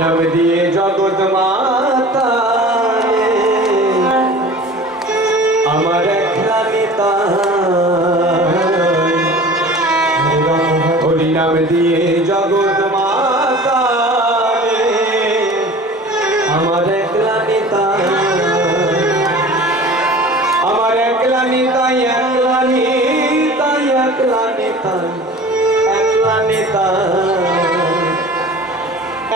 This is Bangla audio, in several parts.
নাম দিয়ে জগৎ মাতা আমার একলামিতা হরি নাম দিয়ে জগৎ মাতা আমার একলামিতা আমার একলামিতা একলামিতা একলামিতা একলামিতা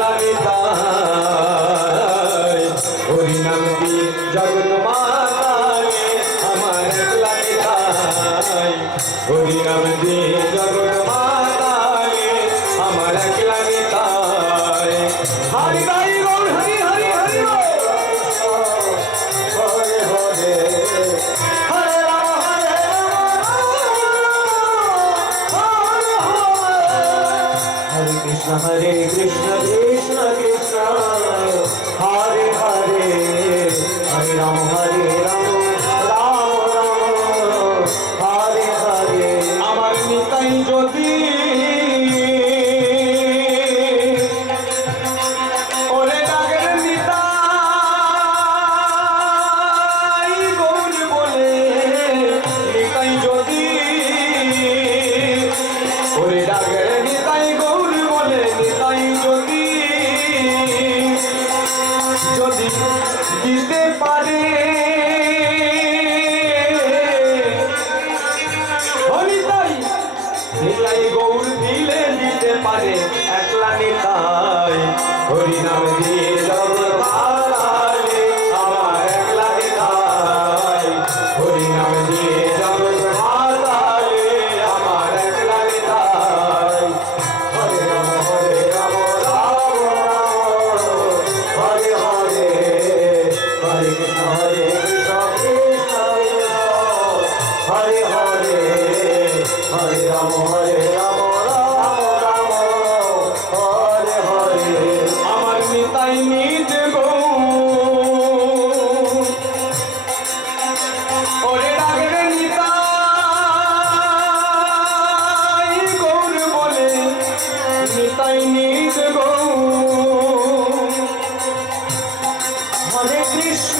লাগলে তাই হরি নাম দি জগৎ মাতাকে আমার এক লাগে তাই হরি নাম দি জগৎ মাতাকে আমার এক লাগে তাই হরি হরি হরি হরি হরি হরে। হরে Krishna Hare Krishna Hare Rama Hare Hare Hare Ram হরে রাম রাম রাম হরে হরে আমার নিতাই নিজ ওরে ডাকের নিতাই গৌর বলে নিতাই নিজ গৌ কৃষ্ণ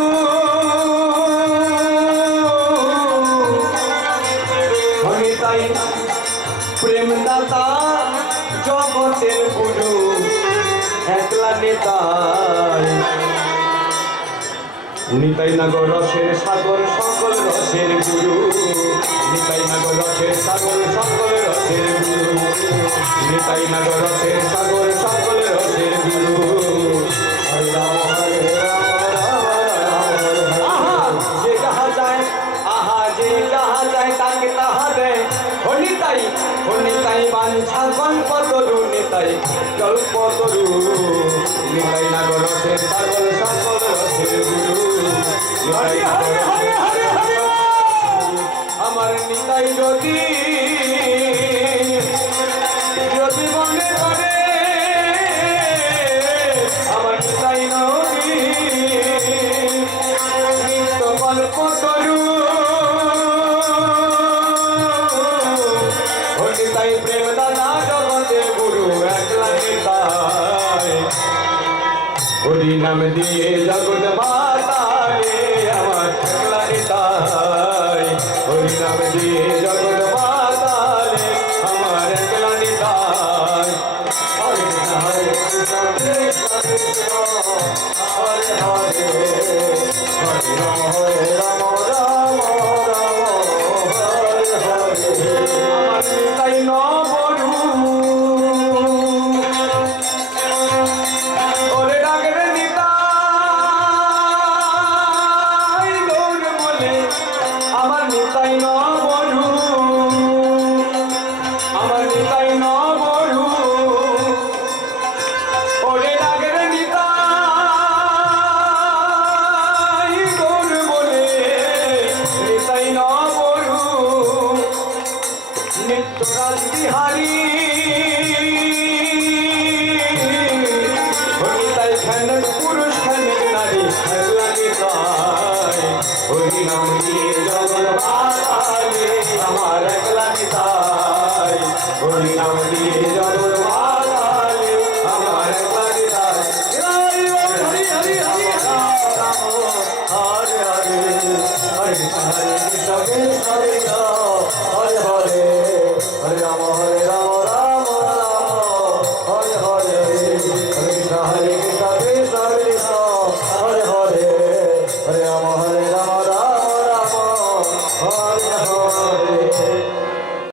একলা নেতাই নিতাই নাগর রসের সাগর, সকল রসের গুরু। নিতাই নাগর রসের সাগর, সকল রসের গুরু। নিতাই নাগর রসের সাগর, সকল রসের গুরু। আহা যে যাহা যায়, তাকে তাহা দেয়। হনিতাই হনিতাই বাঞ্ছা কল্পতরু নিতাই কল্পতরু নিতাই নাগর রসের সাগর সকল রসের গুরু। আমার নিতাই যদি যদি মনে করে আমার নিতাই নদী কল্প তরু নাম দিয়ে জগৎ মাতালে আমার হরি হরি নাম দিয়ে জগৎ আমার একলা নিতাই হরি নাম